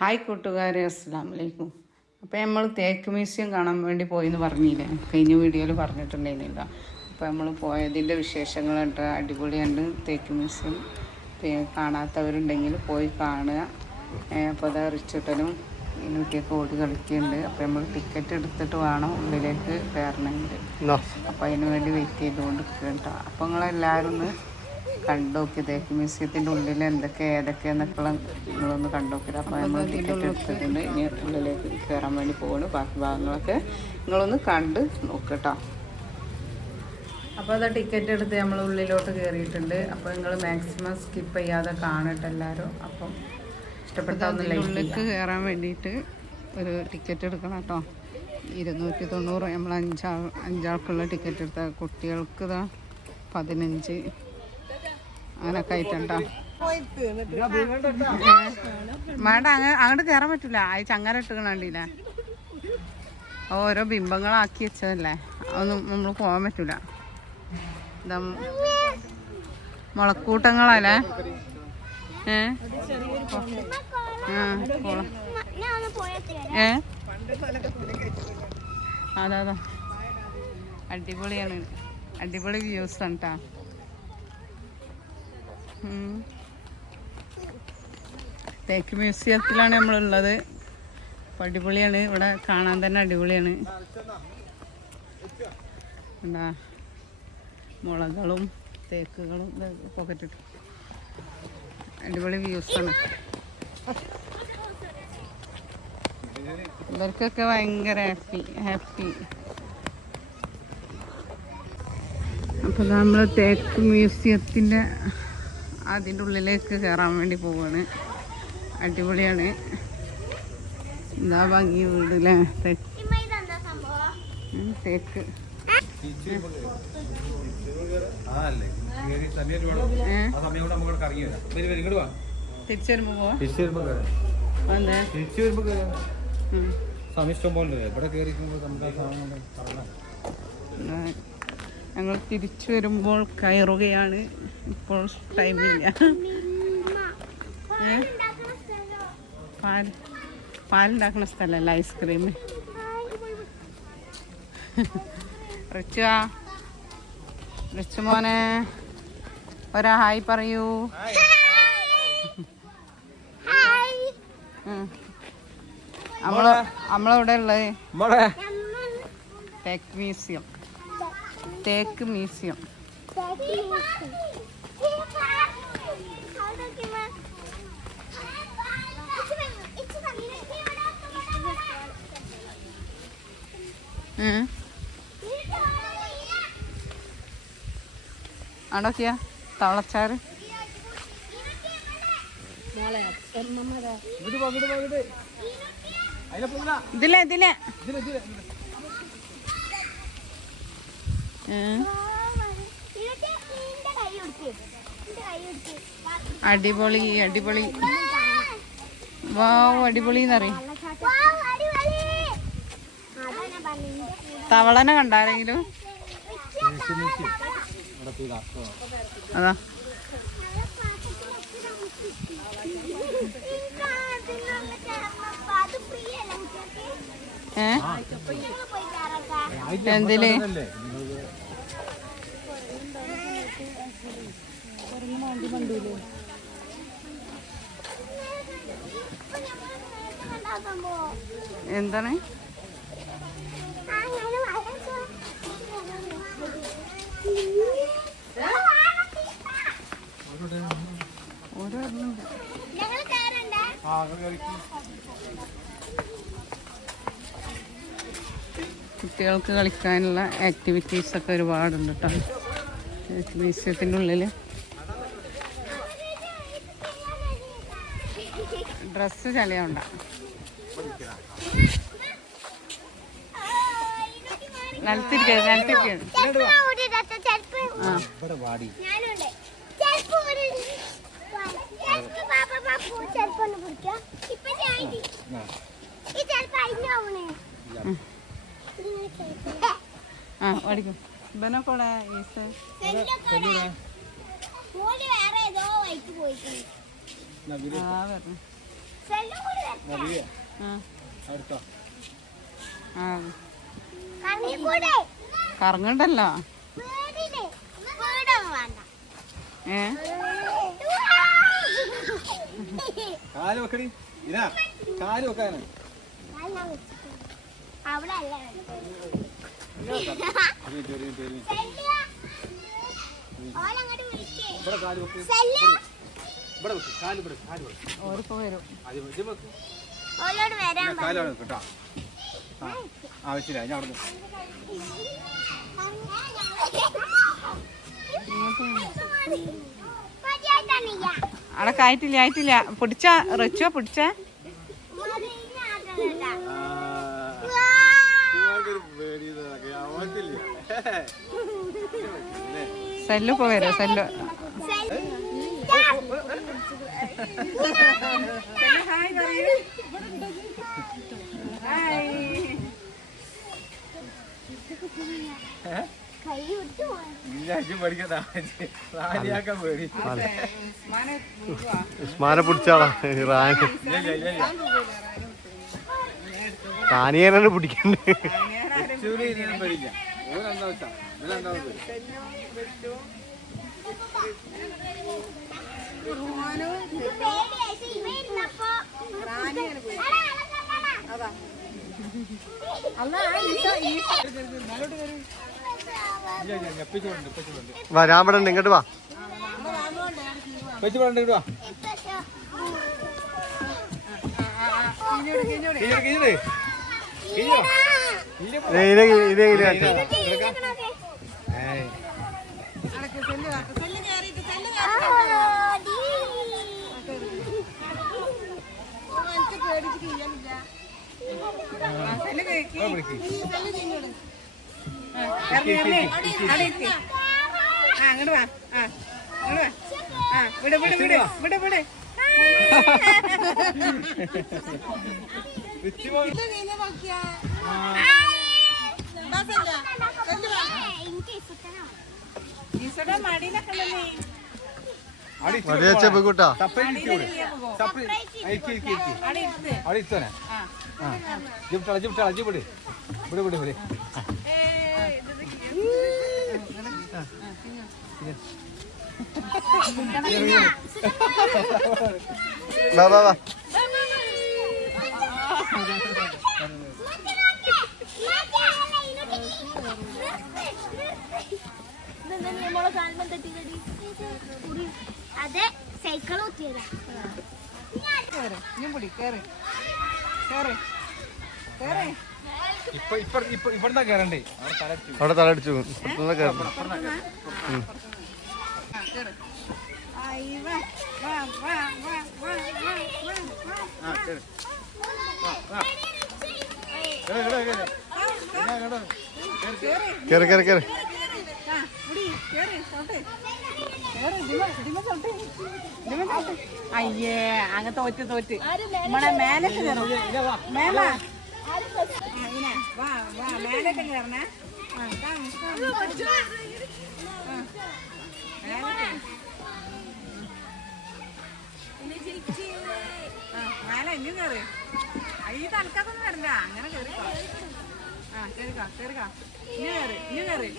Hi കൂട്ടുകാരെ, അസ്സലാമു അലൈക്കും. അപ്പോൾ നമ്മൾ തേക്ക് മ്യൂസിയം കാണാൻ വേണ്ടി പോയെന്ന് പറഞ്ഞില്ലേ, കഴിഞ്ഞ വീഡിയോയിൽ പറഞ്ഞിട്ടുണ്ടായിരുന്നില്ല. അപ്പോൾ നമ്മൾ പോയതിൻ്റെ വിശേഷങ്ങളുണ്ട്. അടിപൊളിയുണ്ട് തേക്ക് മ്യൂസിയം. കാണാത്തവരുണ്ടെങ്കിൽ പോയി കാണുക. അപ്പോൾ അത് റിച്ചട്ടനും ഇതിനൊക്കെയൊക്കെ ഓടി കളിക്കുന്നുണ്ട്. അപ്പോൾ നമ്മൾ ടിക്കറ്റ് എടുത്തിട്ട് വേണം ഉള്ളിലേക്ക് കയറണമെങ്കിൽ. അപ്പോൾ അതിന് വേണ്ടി വെയിറ്റ് ചെയ്തുകൊണ്ട് കേട്ടോ. അപ്പോൾ നിങ്ങളെല്ലാവരും ഒന്ന് കണ്ടോക്കി തേക്ക് മ്യൂസിയത്തിൻ്റെ ഉള്ളിൽ ഏതൊക്കെയെന്നൊക്കെ നിങ്ങളൊന്ന് കണ്ടോക്കില്ല. അപ്പോൾ നമ്മൾ ടിക്കറ്റ് എടുത്തിട്ടുണ്ട്. ഇനി ഉള്ളിലേക്ക് കയറാൻ വേണ്ടി പോകണം. ബാക്കി ഭാഗങ്ങളൊക്കെ നിങ്ങളൊന്ന് കണ്ട് നോക്കട്ടോ. അപ്പോൾ അത് ടിക്കറ്റ് എടുത്ത് നമ്മൾ ഉള്ളിലോട്ട് കയറിയിട്ടുണ്ട്. അപ്പോൾ നിങ്ങൾ മാക്സിമം സ്കിപ്പ് ചെയ്യാതെ കാണട്ടെ എല്ലാവരും. അപ്പം ഇഷ്ടപ്പെട്ട ഉള്ളിലേക്ക് കയറാൻ വേണ്ടിയിട്ട് ഒരു ടിക്കറ്റ് എടുക്കണം കേട്ടോ. 290. നമ്മൾ അഞ്ചാൾക്കുള്ള ടിക്കറ്റ് എടുത്ത കുട്ടികൾക്ക് 15 അങ്ങനൊക്കെ ആയിട്ടുണ്ടോ. വേണ്ട, അങ്ങോട്ട് കയറാൻ പറ്റില്ല. ആ ചങ്ങല ഇട്ടുകണ്ടില്ല, ഓരോ ബിംബങ്ങളാക്കി വെച്ചതല്ലേ, അതൊന്നും നമ്മൾ പോകാൻ പറ്റില്ല. ഇതാ മുളക്കൂട്ടങ്ങളല്ലേ. അതാ അടിപൊളിയാണ്. അടിപൊളി വ്യൂസ് ആണ് കേട്ടോ. തേക്ക് മ്യൂസിയത്തിലാണ് നമ്മളുള്ളത്. അപ്പോൾ അടിപൊളിയാണ്. ഇവിടെ കാണാൻ തന്നെ അടിപൊളിയാണ്. എന്താ മുളകളും തേക്കുകളും പോക്കറ്റിട്ടു. അടിപൊളി വ്യൂസാണ്. ഇവർക്കൊക്കെ ഭയങ്കര ഹാപ്പി. അപ്പോൾ നമ്മൾ തേക്ക് മ്യൂസിയത്തിൻ്റെ അതിൻ്റെ ഉള്ളിലേക്ക് കയറാൻ വേണ്ടി പോവാണ്. അടിപൊളിയാണ്. എന്താ ഭംഗി വീടല്ലേ. തേക്ക് തിരിച്ചു വരുമ്പോ ഞങ്ങൾ തിരിച്ചു വരുമ്പോൾ കയറുകയാണ്. ഇപ്പോൾ ടൈമില്ല. പാലുണ്ടാക്കുന്ന സ്ഥലമല്ല, ഐസ്ക്രീം. റിച്ചു മോനെ ഒരാ ഹായ് പറയൂ. നമ്മളെവിടെ ഉള്ളത്? തേക്ക് മ്യൂസിയം. അടക്കിയാ തവളച്ചാറ്. ഇതിലെ അടിപൊളി. വാവ്, അടിപൊളിന്നറിയും. തവളനെ കണ്ടാരെങ്കിലും? അതാ എന്തില് എന്താണ്? കുട്ടികൾക്ക് കളിക്കാനുള്ള ആക്ടിവിറ്റീസൊക്കെ ഒരുപാടുണ്ട് കേട്ടോ മ്യൂസിയത്തിൻ്റെ ഉള്ളിൽ. ഡ്രസ്സ് ചളിയുണ്ട. നിലത്തിരിക്കരുത്. ഓടിക്കും ഇവനൊക്കെ കറങ്ങണ്ടല്ലോ. കാല് വെക്കടി, കാല് വെക്കാനാ. ആവശ്യമില്ല ഞാൻ അവിടെ അടക്ക ആയിട്ടില്ല പിടിച്ച റച്ചോ പിടിച്ച സെല്ലു ഇപ്പൊ വരോ സെല്ലു ഉസ്മാനെ പിടിച്ചാളാ കാനിയനെ പിടിക്കണ്ടേ. രാമടണ്ട് ഇങ്ങോട്ട് വാ. അങ്ങോട്ട് വാ. വിട് വിട് വിട് വിട് വിട്. കൂട്ടാ വാ വാ വാ. അതെ സൈക്കിൾ കുത്തിയതാ. അവിടെ തലടിച്ചു. കേറി കേറി കേറി. അയ്യേ അങ്ങ് തോറ്റ് നമ്മളെ മേലേക്ക് കയറും. മേല വാ വാ മേലേക്ക് കയറണേ. മേലെ ഇനിയും കയറി. ഈ തലക്കൊന്നും വരണ്ട. അങ്ങനെ കയറിക്കോ. കേറിക്കോ കേറിക്കോ. ഇനിയും കയറി.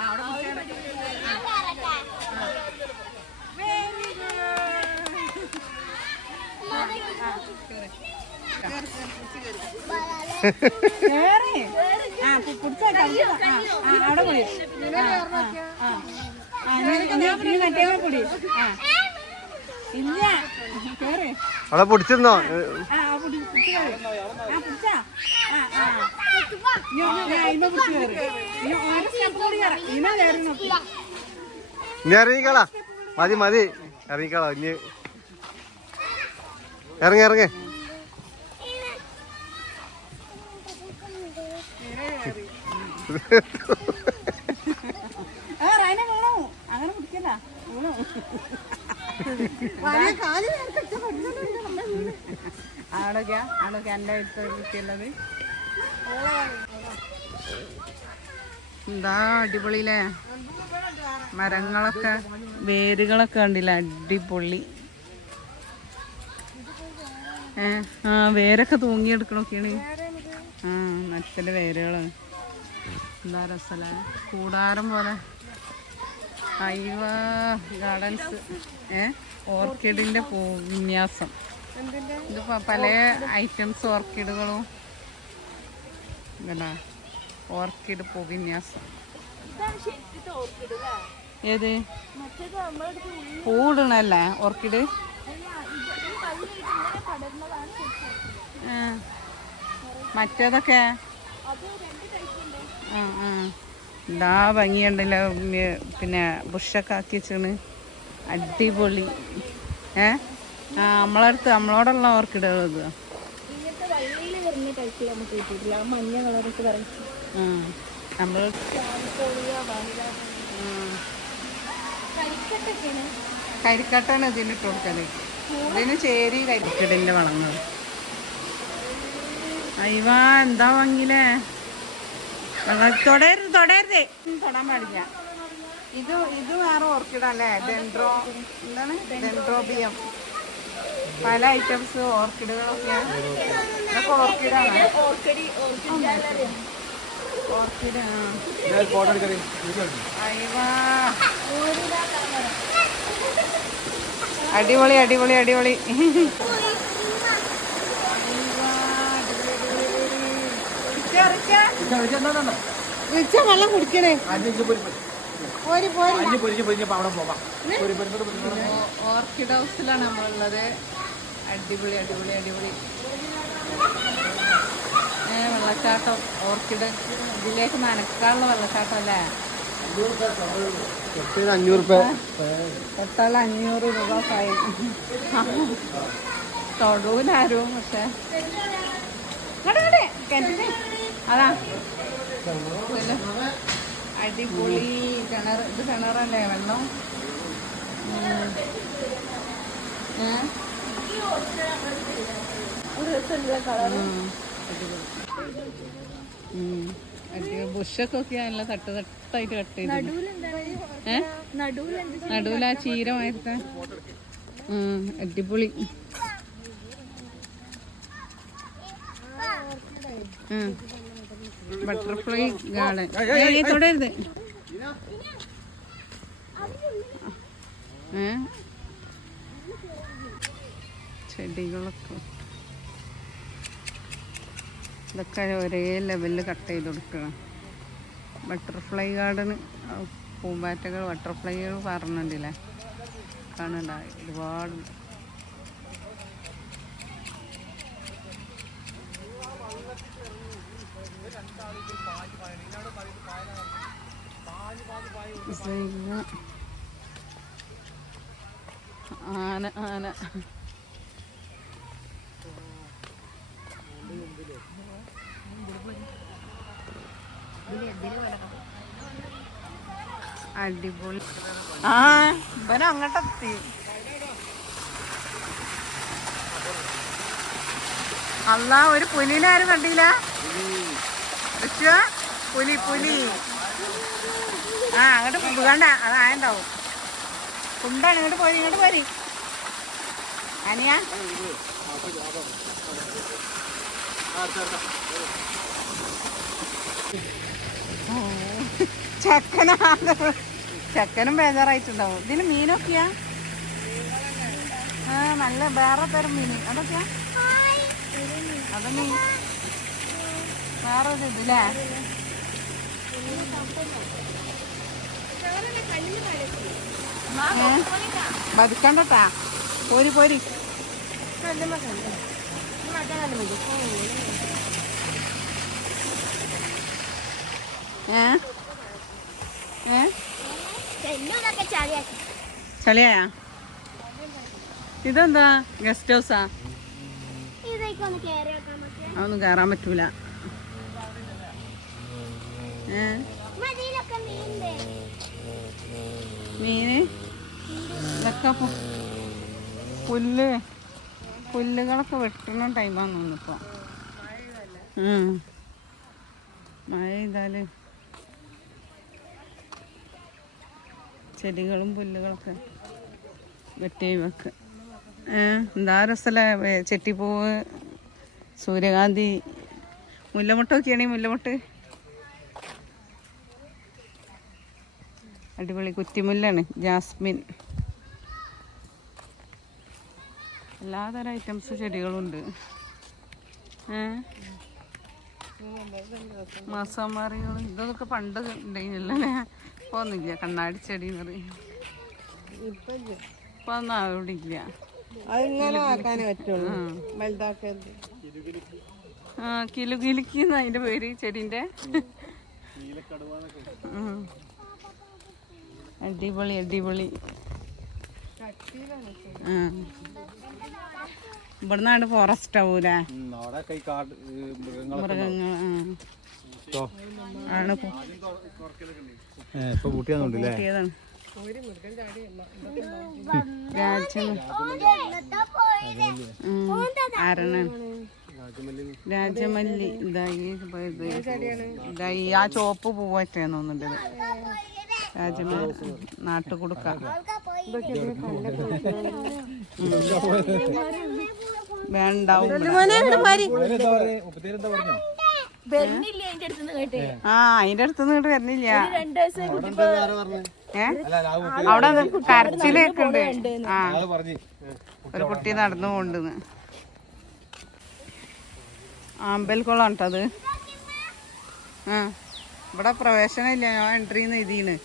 അവിടെ വെരി ഗുഡ്. അവിടെ പോയി മറ്റേ കൂടി. ഇല്ല കേറി. അവിടെ പിടിച്ചിരുന്നോ? ഇനി ഇറങ്ങിക്കളാ. മതി മതി ഇറങ്ങിക്കളാ. ഇനി ഇറങ്ങി ഇറങ്ങി. അങ്ങനെ പിടിക്കണ്ട. ആടൊക്കെയാ എൻ്റെ അടുത്ത് കിട്ടിയുള്ളത്. എന്താ അടിപൊളിയില്ലേ. മരങ്ങളൊക്കെ വേരുകളൊക്കെ കണ്ടില്ല. അടിപൊളി. ആ വേരൊക്കെ തൂങ്ങിയെടുക്കണൊക്കെയാണ്. ആ മരത്തിൻ്റെ വേരുകള് എന്താ രസല്ലേ, കൂടാരം പോലെ. അയ്യ ഗാർഡൻസ് ഓർക്കിഡിൻ്റെ വിന്യാസം. ഇതിപ്പോൾ പല ഐറ്റംസ് ഓർക്കിഡുകളും ഇതല്ല, ഓർക്കിഡ് പൂവിന്യാസം. ഏത് പൂടണല്ലേ ഓർക്കിഡ്? മറ്റേതൊക്കെ എന്താ ഭംഗിയുണ്ടല്ലോ. പിന്നെ ബുഷൊക്കെ ആക്കി വെച്ചാണ്, അടിപൊളി. നമ്മളോടുള്ള ഓർക്കിഡുകൾ ഇത്. നമ്മൾ കരിക്കട്ടാണ് ഇതിനിട്ട് കൊടുക്കല്. ഇതിന് ചേരി കരിക്കടിൻ്റെ വളങ്ങൾ. അയ്യവാ എന്താ ഭംഗിയില്ലേ. തൊടരുത് തൊടാൻ പാടില്ല. ഇത് വേറെ ഓർക്കിഡല്ലേ, എന്താണ് ഡെൻഡ്രോബിയം. പല ഐറ്റംസ് ഓർക്കിഡുകളൊക്കെയാണ്. ഇതൊക്കെ ഓർക്കിഡാണ്. ഓർക്കിഡ് അടിപൊളി അടിപൊളി അടിപൊളി. വെള്ളം കുടിക്കണേ. ഓർക്കിഡ് ഹൗസിലാണ് നമ്മളുള്ളത്. അടിപൊളി അടിപൊളി അടിപൊളി. വെള്ളച്ചാട്ടം, ഓർക്കിഡ് ഇതിലേക്ക് നനക്കാനുള്ള വെള്ളച്ചാട്ടം അല്ലേ. 500 തൊട്ടാൽ 500 രൂപ ഫൈൻ. തൊടൂലാരും. പക്ഷെ അതാ അടിപൊളി കിണർ. ഇത് കിണറല്ലേ, വെള്ളം. ബുഷൊക്കെ നല്ല തട്ടായിട്ട് കട്ട് ചെയ്ത്. നടുവിലാ ചീരമായിട്ട്. അടിപൊളി. Butterfly garden. തൊടരുത്. ചെടികളൊക്കെ ഇതൊക്കെ ഒരേ ലെവലിൽ കട്ട് ചെയ്ത് കൊടുക്കണം. ബട്ടർഫ്ലൈ ഗാർഡന് പൂമ്പാറ്റകൾ, ബട്ടർഫ്ലൈകൾ പറഞ്ഞിട്ടില്ലേ, കാണണ്ട ഒരുപാട്. ആന ആന അടിപൊളി. ഇവനും അങ്ങോട്ടെത്തി. അല്ല, ഒരു പുലിനെ ആരും കണ്ടില്ല. പുലി പുലി. അങ്ങോട്ട് കണ്ട അതായുണ്ടാവും. കുണ്ടാണ്. ഇങ്ങോട്ട് പോരി അനിയ. ചക്കനും ബേജാറായിട്ടുണ്ടാവും. ഇതിന് മീനൊക്കെയാ നല്ല വേറെ തരം മീൻ. അതൊക്കെയാ അത് മീൻ വേറെ ഒരു ഇതില്ലേ. ബതുക്കണ്ടട്ടാ. പോരി പോരി. ചളിയാ? ഇതെന്താ ഗസ്റ്റ് ഹൗസാ? അതൊന്നും കയറാൻ പറ്റൂല. മീന് ഇതൊക്കെ പുല്ലുകളൊക്കെ വെട്ടുന്ന ടൈമാന്ന് തോന്നുന്നിപ്പോ. മഴ പെയ്താല് ചെടികളും പുല്ലുകളൊക്കെ വെട്ടി വെക്ക്. എന്താ രസമല്ലേ ചെട്ടിപ്പൂവ്, സൂര്യകാന്തി, മുല്ലമുട്ട് നോക്കിയാണീ മുല്ലമുട്ട് അടിപൊളി. കുറ്റിമുല്ലാണ്, ജാസ്മിൻ, എല്ലാതരം ഐറ്റംസ് ചെടികളുണ്ട്. മാസാമാറികൾ ഇതൊക്കെ പണ്ട് ഉണ്ടായിരുന്നല്ലേ, ഇപ്പോൾ ഒന്നുമില്ല. കണ്ണാടി ചെടി എന്ന് പറയും, ഇപ്പൊ ഒന്നും അവിടെ ഇല്ല. കിലുകിലിക്കുന്ന അതിന്റെ പേര് ചെടിന്റെ. അടിപൊളി അടിപൊളി. ഇവിടുന്നാണ് ഫോറസ്റ്റ് ആവൂലേ, മൃഗങ്ങൾ ആണ് കൂട്ടിയതാണ്. രാജമല്ലി ഇതായി ആ ചോപ്പ് പൂവറ്റാന്ന് തോന്നുന്നുണ്ട്. രാജമല്ലി നാട്ടുകൊടുക്ക. വേണ്ടാവും. ആ അതിന്റെ അടുത്തുനിന്ന് ഇങ്ങോട്ട് വരുന്നില്ല. അവിടെ കരച്ചിലൊക്കെ ഉണ്ട്. ആ ഒരു കുട്ടി നടന്നു പോണ്ടെന്ന്. ആമ്പൽക്കുളം കേട്ടത്. ഇവിടെ പ്രവേശനം ഇല്ല, ഞാൻ എൻട്രി എഴുതിയാണ്.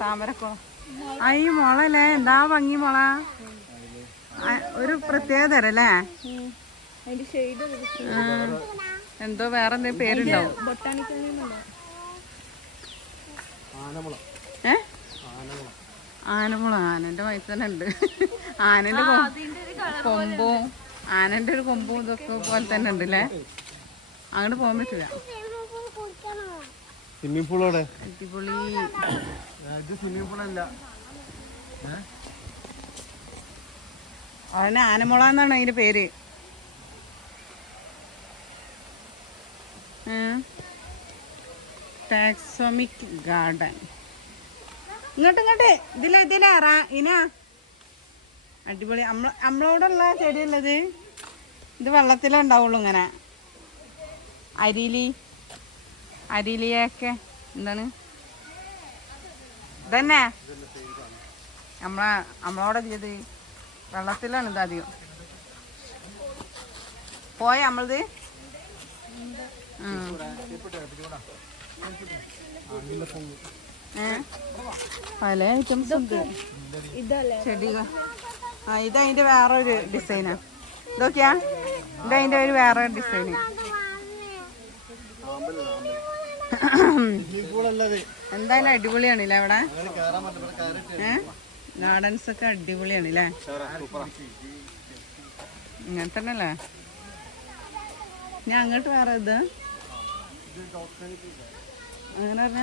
താമരക്കുളം. ഈ മുളല്ലേ, എന്താ ഭംഗി മുള. ഒരു പ്രത്യേക തരം അല്ലേ. എന്തോ വേറെ എന്തെങ്കിലും പേരുണ്ടാവും. ആനമുള. ആനന്റെ വയസ്സ് തന്നെ ഉണ്ട്. ആനന്റെ കൊമ്പും ആനന്റെ ഒരു കൊമ്പും ഇതൊക്കെ പോലെ തന്നെ ഉണ്ട് അല്ലേ. അങ്ങോട്ട് പോകാൻ പറ്റില്ല. സ്വിമ്മിംഗ് പൂളോടെ അടിപൊളി. സ്വിമ്മിംഗ് പൂളല്ല, അതിന് ആനമുള എന്നാണ് അതിന്റെ പേര്. ടാക്സോമിക് ഗാർഡൻ. ഇങ്ങോട്ട് ഇതിലേറാ ഇന. അടിപൊളി. നമ്മളോടുള്ള ചെടിയുള്ളത് ഇത് വെള്ളത്തിലേ ഉണ്ടാവുള്ളൂ. ഇങ്ങനെ അരിലിയൊക്കെ എന്താണ് ഇതന്നെ നമ്മളോടെ ചെയ്ത് വെള്ളത്തിലാണ് ഇത് അധികം. പോയ നമ്മളത് പല ഐറ്റംസ് ഉണ്ട് ചെടികൾ. ഇതതിന്റെ വേറൊരു ഡിസൈനാ. ഇതൊക്കെയാ ഇതതിന്റെ ഒരു വേറെ ഡിസൈന്. എന്തായാലും അടിപൊളിയാണല്ലേ അവിടെ. ഗാർഡൻസ് ഒക്കെ അടിപൊളിയാണല്ലേ. ഇങ്ങനെ തന്നെ അല്ലേ. ഞാൻ അങ്ങോട്ട് വേറെ ഇത് അങ്ങനെ പറഞ്ഞ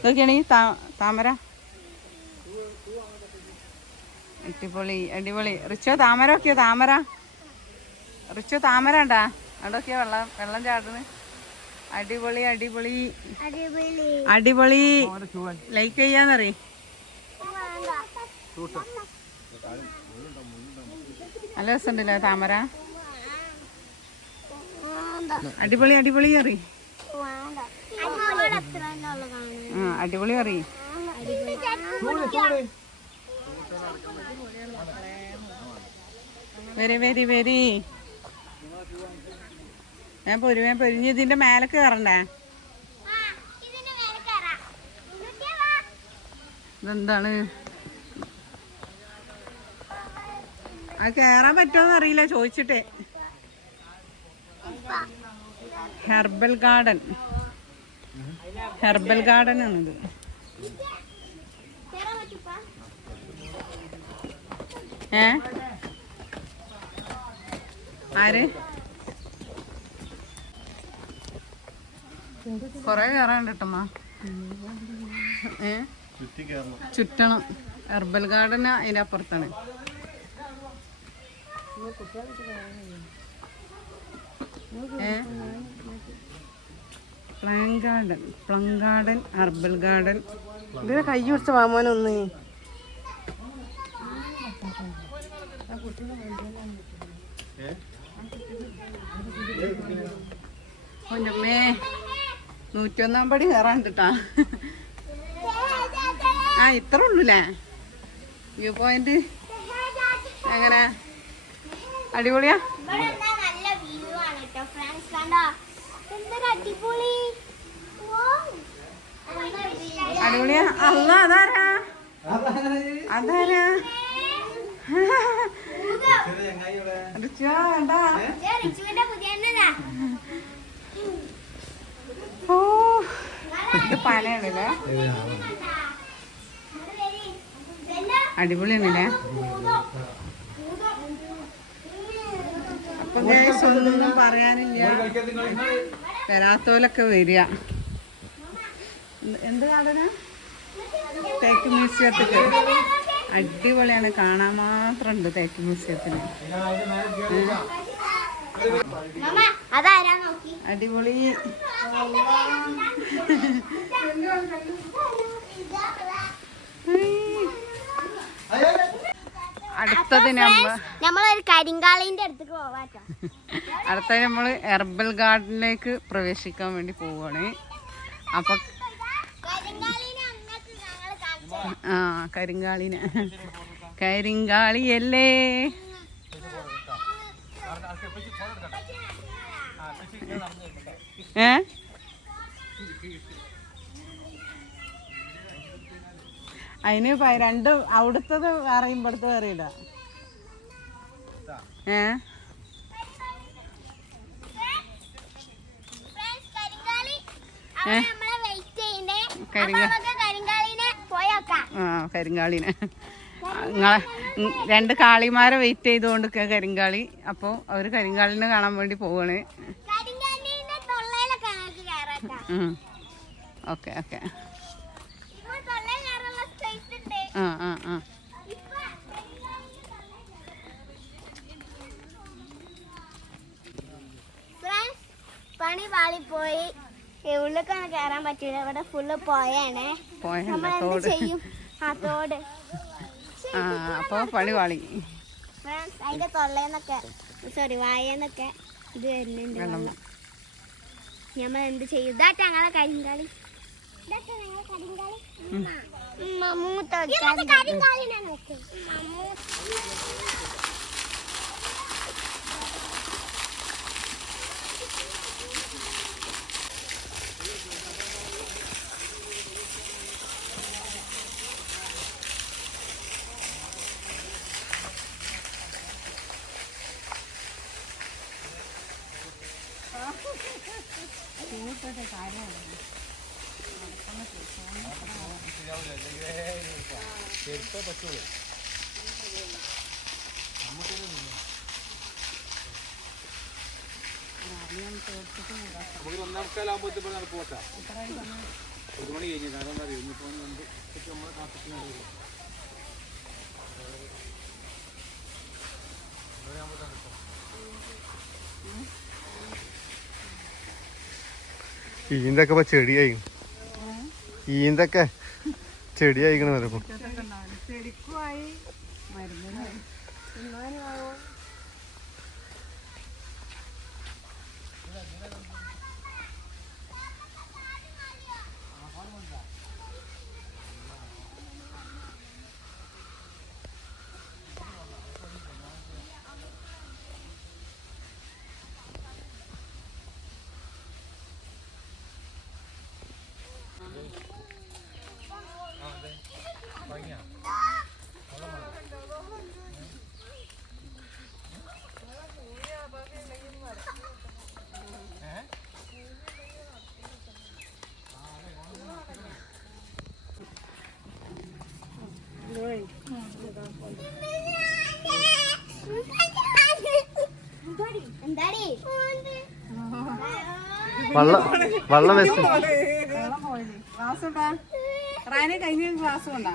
ഇതൊക്കെയാണെങ്കിൽ താമര. അടിപൊളി അടിപൊളി. റിച്ചോ താമര ഒക്കെയോ? താമര റിച്ചോ താമര ഉണ്ടാ അവിടെയൊക്കെയോ വെള്ളം ചാടുന്നു. അടിപൊളി അടിപൊളി അടിപൊളി. ലൈക്ക് ചെയ്യാന്നറി. നല്ല രസമുണ്ടല്ലേ താമര. അടിപൊളി അടിപൊളി അറി. അടിപൊളി അറി. Very very very. ഞാൻ പൊരിഞ്ഞ് ഇതിന്റെ മേലെ കയറണ്ടേ. ഇതെന്താണ് അത് കയറാൻ പറ്റുമോന്ന് അറിയില്ല, ചോദിച്ചിട്ടേ. Herbal garden. ഹെർബൽ ഗാർഡൻ ആണിത്. ആര് കൊറേ കയറാണ്ട് കേട്ടമ്മ. ചുറ്റണം. ഹെർബൽ ഗാർഡൻ അതിന്റെ അപ്പുറത്താണ്. Plum garden herbal garden. ഇതിനെ കൈ പിടിച്ച മാമോനൊന്ന് ഒന്നമ്മേ 101 പടി കയറാൻ കിട്ടാ. ആ ഇത്ര ഉള്ളൂല്ലേ വ്യൂ പോയിന്റ്? എങ്ങനെ അടിപൊളിയാ? അടിപൊളിയാ. അല്ല അതാരാ അതാരാ റിച്ചുവാ വേണ്ടാ? ഓ ഇത് പനയാണല്ലേ? അടിപൊളിയാണല്ലേ? അപ്പൊ ഗൈസ് ഒന്നും പറയാനില്ല, വരാത്തോലൊക്കെ വരിക. എന്ത് കാണാനാ? തേക്ക് മ്യൂസിയത്തില് അടിപൊളിയാണ്, കാണാൻ മാത്രം ഉണ്ട് തേക്ക് മ്യൂസിയത്തിന്. അടിപൊളി. അടുത്തത് നമ്മളൊരു കരിങ്കാളിന്റെ അടുത്തേക്ക് പോവാട്ടോ. അടുത്തത് നമ്മള് ഹെർബൽ ഗാർഡനിലേക്ക് പ്രവേശിക്കാൻ വേണ്ടി പോവാണ്. അപ്പൊ ആ കരിങ്കാളിനെ, കരിങ്കാളിയല്ലേ? അതിന് രണ്ട് അവിടുത്തത് വേറെയും ഇവിടുത്തെ വേറെയില്ല. കരിങ്കാളിനെ നിങ്ങളെ 2 കാളിമാരെ വെയിറ്റ് ചെയ്തുകൊണ്ട് കരിങ്കാളി. അപ്പോൾ അവര് കരിങ്കാളിനെ കാണാൻ വേണ്ടി പോവാണ്. Okay okay. ആ ആ ആ പണി പാളിപ്പോയി, ഉള്ളിലേക്കൊന്നും കയറാൻ പറ്റില്ല. ഇവിടെ ഫുള്ള് പോയാണ്. നമ്മളെന്ത് ചെയ്യും? ആ തോട്. അപ്പൊ പണി പാളി. അതിന്റെ തൊള്ളേന്നൊക്കെ വായന്നൊക്കെ ഇത് വരുന്നുണ്ട് വെള്ളം. നമ്മൾ എന്ത് ചെയ്യും? ഇതാട്ടെ ഞങ്ങളെ കരിങ്കാളി. നമുക്ക് 1:45 പോട്ടാ. 1 മണി കഴിഞ്ഞു. കാരണം എന്താ അറിയോ, ഇന്നിപ്പോ നമ്മളെ കാത്തിട്ടുണ്ട്. ഈന്തൊക്കെ ഇപ്പൊ ചെടിയായി, ഈന്തൊക്കെ ചെടിയായിക്കണ ചിലപ്പോ. ചെടിക്കുമായി മരുന്നിനായി. വെള്ളം വെച്ച് ക്ലാസ് ഉണ്ടാ റാനെ കഴിഞ്ഞ ക്ലാസ് കൊണ്ടാ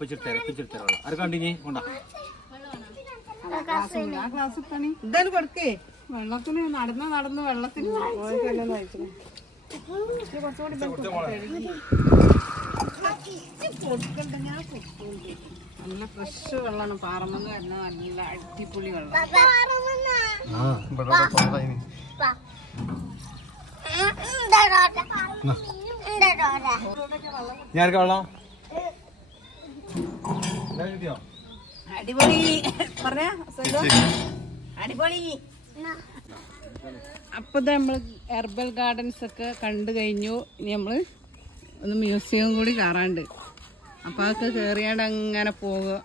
പിടിച്ചെടുത്തരാം. ആരെ കണ്ടിഞ്ഞേ കൊണ്ടാ ക്ലാസ് പണി എന്തായാലും കൊടുക്കേ വെള്ളത്തിന് നടന്ന് വെള്ളത്തിന് നല്ല ഫ്രഷ് വെള്ളമാണ് പാറമെന്ന് വരുന്ന നല്ല അടിപൊളി വെള്ളം ഞാൻ വെള്ളം അടിപൊളി പറഞ്ഞ അടിപൊളി. അപ്പൊ നമ്മള് ഹെർബൽ ഗാർഡൻസ് ഒക്കെ കണ്ടു കഴിഞ്ഞു. ഇനി നമ്മള് ഒന്ന് മ്യൂസിയം കൂടി കയറാണ്ട്. അപ്പൊ അതൊക്കെ കേറിയാണ്ട് അങ്ങനെ പോവുക.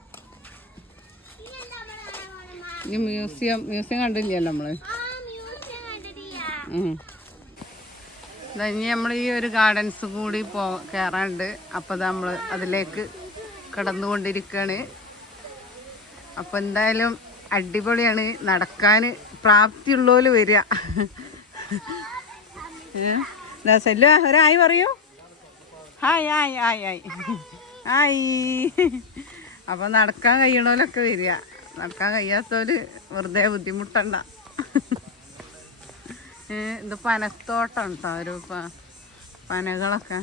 ഇനി മ്യൂസിയം കണ്ടില്ലല്ലോ നമ്മള്. ഇനി നമ്മൾ ഈ ഒരു ഗാർഡൻസ് കൂടി കയറാണ്ട്. അപ്പോൾ നമ്മൾ അതിലേക്ക് കടന്നുകൊണ്ടിരിക്കുകയാണ്. അപ്പോൾ എന്തായാലും അടിപൊളിയാണ്. നടക്കാൻ പ്രാപ്തിയുള്ളവര് വരിക. സെല്ലു ഒരായി പറയൂ. Hi hi hi hi hi. അപ്പോൾ നടക്കാൻ കഴിയണോലൊക്കെ വരിക. നടക്കാൻ കഴിയാത്തവര് വെറുതെ ബുദ്ധിമുട്ടണ്ട. ഇത് പനത്തോട്ടം കേട്ടോ. ഒരു പനകളൊക്കെ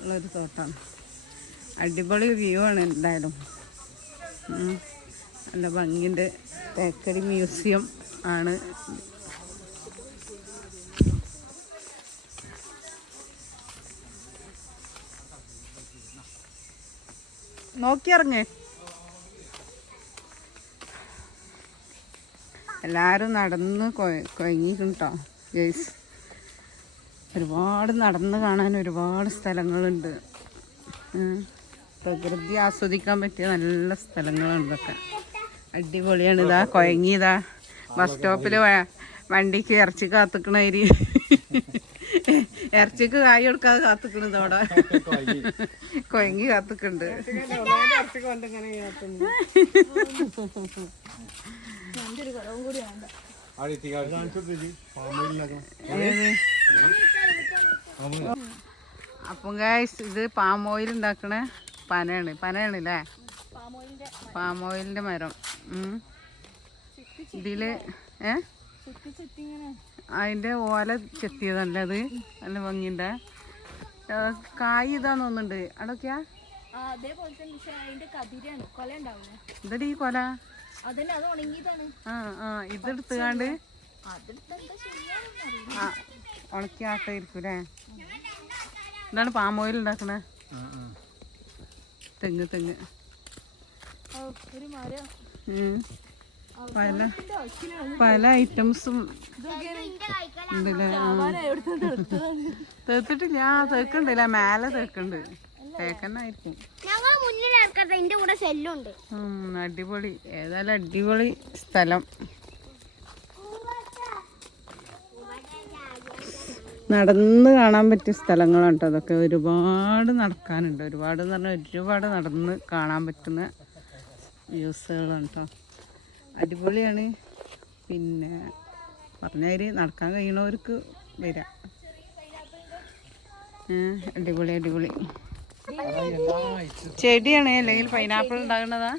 ഉള്ളൊരു തോട്ടമാണ്. അടിപൊളി വ്യൂ ആണ് എന്തായാലും. നല്ല ഭംഗിൻ്റെ തേക്കടി മ്യൂസിയം ആണ്. നോക്കിയിറങ്ങേ. എല്ലാവരും നടന്ന് കുഴങ്ങിട്ടോ ഗൈസ്. ഒരുപാട് നടന്ന് കാണാൻ ഒരുപാട് സ്ഥലങ്ങളുണ്ട്. പ്രകൃതി ആസ്വദിക്കാൻ പറ്റിയ നല്ല സ്ഥലങ്ങളുണ്ട്. ഒക്കെ അടിപൊളിയാണ്. ഇതാ കുഴങ്ങിയതാ ബസ് സ്റ്റോപ്പിൽ വണ്ടിക്ക് ഇറച്ചി കാത്തുക്കണേരി. ഇറച്ചിക്ക് കായ് കൊടുക്കാതെ കാത്തുക്കണത് അവിടെ കുഴങ്ങി കാത്തുക്കുണ്ട്. അപ്പം ഗൈസ് ഇത് പാം ഓയിൽ ഉണ്ടാക്കണ പനയാണല്ലേ. പാം ഓയിലിന്റെ മരം. ഇതില് അതിന്റെ ഓല ചെത്തിയതല്ലേ അത്. നല്ല ഭംഗിന്റെ കായ് ഇതാന്ന് തോന്നുന്നുണ്ട്. അടൊക്കെയാ ഇതടി ഈ കൊല. ഇതെടുത്തുകാണ്ട് ഉണക്കി ആട്ടായിരിക്കൂലേ. എന്താണ് പാം ഓയിൽ ഉണ്ടാക്കണേ. തെങ്ങ് പല ഐറ്റംസും ഉണ്ടല്ലേ. തേത്തിട്ടില്ല. തേക്കുണ്ടല്ലേ. മേലെ തേക്കുണ്ട്. തേക്കന്നായിരിക്കും. അടിപൊളി. ഏതായാലും അടിപൊളി സ്ഥലം. നടന്ന് കാണാൻ പറ്റിയ സ്ഥലങ്ങളാണ് കേട്ടോ അതൊക്കെ. ഒരുപാട് നടക്കാനുണ്ട്. ഒരുപാട് എന്ന് പറഞ്ഞാൽ ഒരുപാട് നടന്ന് കാണാൻ പറ്റുന്ന വ്യൂസുകളാണ് കേട്ടോ. അടിപൊളിയാണ്. പിന്നെ പറഞ്ഞാൽ നടക്കാൻ കഴിയണവർക്ക് വരാം. അടിപൊളി ചെടിയാണ്. അല്ലെങ്കിൽ പൈനാപ്പിൾ ഉണ്ടാകുന്നതാ.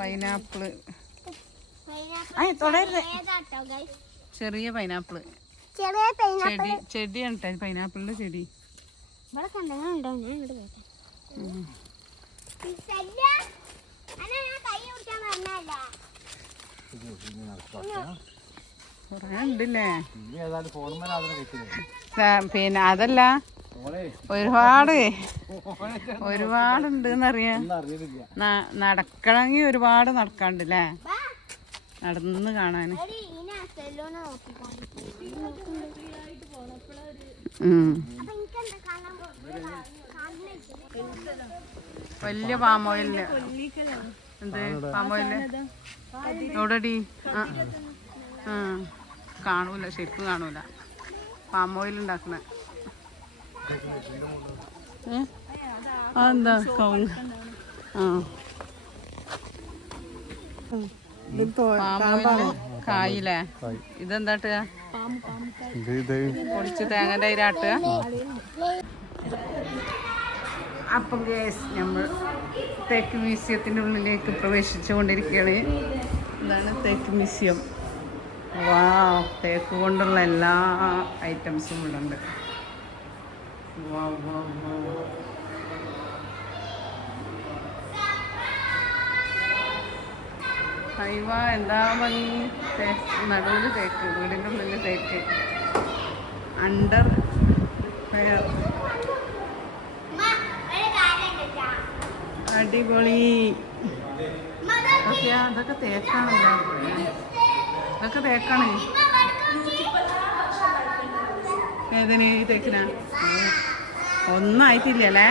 പൈനാപ്പിള് തുടരുത്. ചെറിയ പൈനാപ്പിള് ചെടിയാണ് കേട്ടോ. പൈനാപ്പിളിന്റെ ചെടി. കൊറേ ഉണ്ടല്ലേ. പിന്നെ അതല്ല ഒരുപാടുണ്ട് എന്നറിയാം. നടക്കണമെങ്കിൽ ഒരുപാട് നടക്കാണ്ടല്ലേ. നടന്ന് കാണാന് വലിയ പാമോയിലിന്. എന്ത് പാമോയില് എവിടെടി? കാണൂല, ശരിക്കും കാണൂല. പാമോയിൽ ഉണ്ടാക്കണ അതെന്താ കവുങ്ങ്. പാമോയില് കായില്ലേ. ഇതെന്താട്ടുക? പൊടിച്ച് തേങ്ങൻ്റെ അതിലാട്ടുക. അപ്പം നമ്മൾ തേക്ക് മ്യൂസിയത്തിൻ്റെ ഉള്ളിലേക്ക് പ്രവേശിച്ചു കൊണ്ടിരിക്കുകയാണ്. ഇതാണ് തേക്ക് മ്യൂസിയം. വാ, തേക്ക് കൊണ്ടുള്ള എല്ലാ ഐറ്റംസും ഇവിടെ ഉണ്ട്. വാ വാ വാ. ഹൈവ എന്താ ഭംഗി. നടുവിൽ തേക്ക്, വീടിൻ്റെ ഉള്ളിൽ തേക്ക്. Under fire. അടിപൊളി. അതൊക്കെ തേക്കാണല്ലോ. ഇതൊക്കെ തേക്കാണ്. ഏതിന് തേക്കിനാ? ഒന്നും ആയിട്ടില്ലല്ലേ?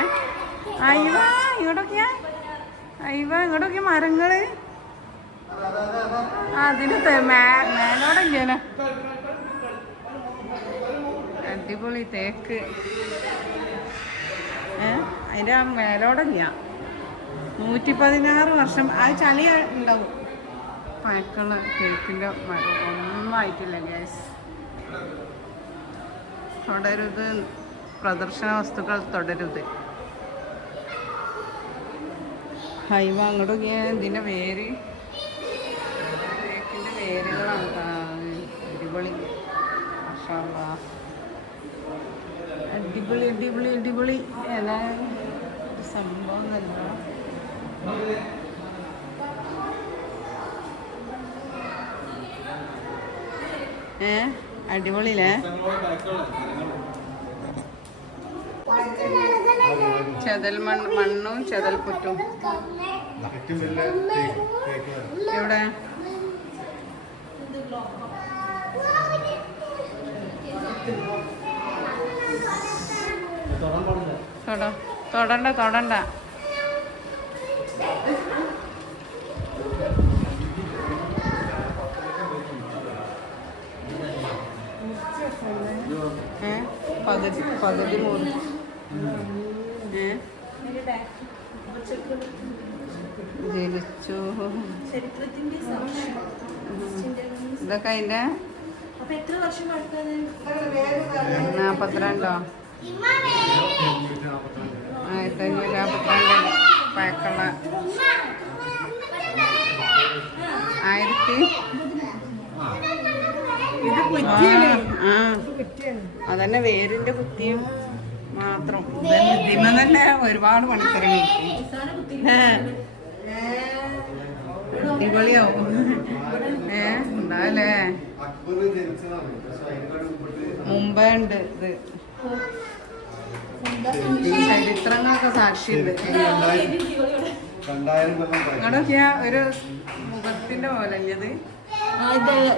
അയ്യ ഇങ്ങോട്ടൊക്കെയാ, ഇങ്ങോട്ടൊക്കെയാ മരങ്ങള്. അതിന് മേലോടല്ലോ. അടിപൊളി തേക്ക്. അതിൻ്റെ ആ മേലോടല്ല. 116 വർഷം ആ ചളി ഉണ്ടാവും. പഴക്കമുള്ള തേക്കിൻ്റെ മരം ഒന്നും ആയിട്ടില്ല ഗ്യാസ്. തുടരുത്, പ്രദർശന വസ്തുക്കൾ തുടരുത്. ഹൈവ അങ്ങോട്ടൊക്കെ ഇതിൻ്റെ വേര്, തേക്കിൻ്റെ വേരുകളാണ്. അടിപൊളി. അടിപൊളി അടിപൊളി അടിപൊളി. ഏതാ സംഭവം നല്ല അടിപൊളിയില്ലേ? മണ്ണും ചെതൽപ്പുറ്റും. എവിടെ? തൊടണ്ട. പകുതി മൂന്ന് ജനിച്ചു. ഇതൊക്കെ അതിൻ്റെ 42 1542 പഴക്കമുള്ള 1000. അതന്നെ വേരിന്റെ കുത്തിയും മാത്രം. ഇതിമ തന്നെ ഒരുപാട് പണിത്തരങ്ങൾ. അടിപൊളിയാവും. ഉണ്ടാവല്ലേ? മുമ്പേ ഉണ്ട് ഇത്. ചരിത്രങ്ങളൊക്കെ സാക്ഷിയുണ്ട്. ഇങ്ങോട്ടൊക്കെയാ ഒരു മുഖത്തിന്റെ പോലെ ഇത്.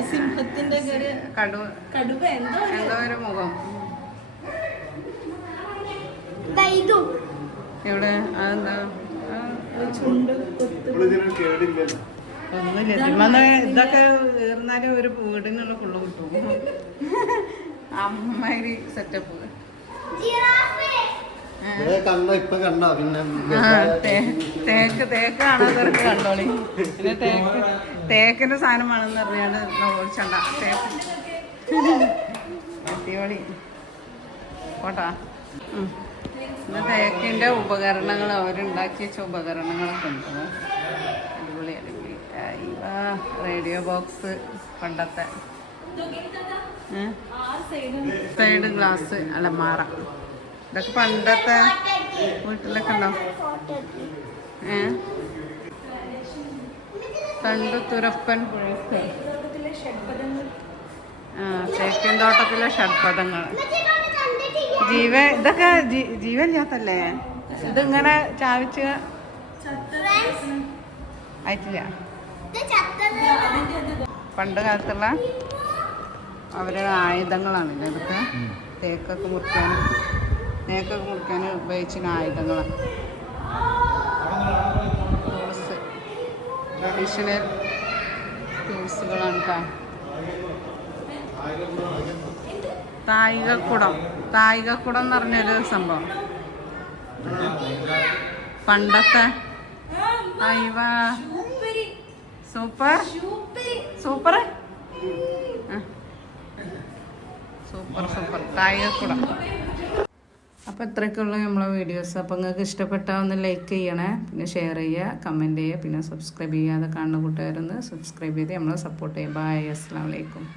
സിംഹത്തിന്റെ കടുവ എന്തോ ഒരു മുഖം. എവിടെ? അതെന്താ? ഒന്നുമില്ല. ഇതൊക്കെ ഏർന്നാലും ഒരു വീടിനുള്ള ഫുള്ള് കിട്ടും. അമ്മമാരി സെറ്റപ്പ്. തേക്ക് കാണാത്തവർക്ക് കണ്ടോളി. പിന്നെ തേക്കിന്റെ സാധനമാണെന്ന് പറഞ്ഞാണ് നോച്ചണ്ട. അടിപൊളി പോട്ടാ. പിന്നെ തേക്കിന്റെ ഉപകരണങ്ങൾ, അവരുണ്ടാക്കി വെച്ച ഉപകരണങ്ങളൊക്കെ ഉണ്ട്. അടിപൊളി അടിപൊളി. റേഡിയോ ബോക്സ് പണ്ടത്തെ. സൈഡ് ഗ്ലാസ്, അലമാറ. ഇതൊക്കെ പണ്ടത്തെ വീട്ടിലൊക്കെ ഉണ്ടാവും. കണ്ടുതുരപ്പൻ പുഴയ്ക്ക്. തേക്കിൻ തോട്ടത്തിലെ ഷഡ്പദങ്ങൾ. ഇതൊക്കെ ജീവനില്ലാത്തല്ലേ? ഇതിങ്ങനെ ചാവിച്ച് ആയിട്ടില്ല. പണ്ട് കാലത്തുള്ള അവരുടെ ആയുധങ്ങളാണ് ഇതൊക്കെ. തേക്കൊക്കെ മുറിക്കാൻ ഉപയോഗിച്ചിരുന്ന ആയുധങ്ങളാണ്. ടൂൾസ്, ട്രഡീഷണൽ ടൂൾസുകളാണ് കേട്ടോ. തായികക്കുടം എന്ന് പറഞ്ഞൊരു സംഭവം. പണ്ടത്തെ സൂപ്പർ സൂപ്പർ സൂപ്പർ സൂപ്പർ തായികക്കുടം. അപ്പോൾ ഇത്രയൊക്കെയുള്ള നമ്മളെ വീഡിയോസ്. അപ്പോൾ നിങ്ങൾക്ക് ഇഷ്ടപ്പെട്ടാൽ ഒന്ന് ലൈക്ക് ചെയ്യണേ, പിന്നെ ഷെയർ ചെയ്യുക, കമൻറ്റ് ചെയ്യുക, പിന്നെ സബ്സ്ക്രൈബ് ചെയ്യാതെ കാണുന്ന കൂട്ടുകാരൊന്ന് സബ്സ്ക്രൈബ് ചെയ്ത് നമ്മളെ സപ്പോർട്ട് ചെയ്യുക. ബൈ, അസ്സലാമു അലൈക്കും.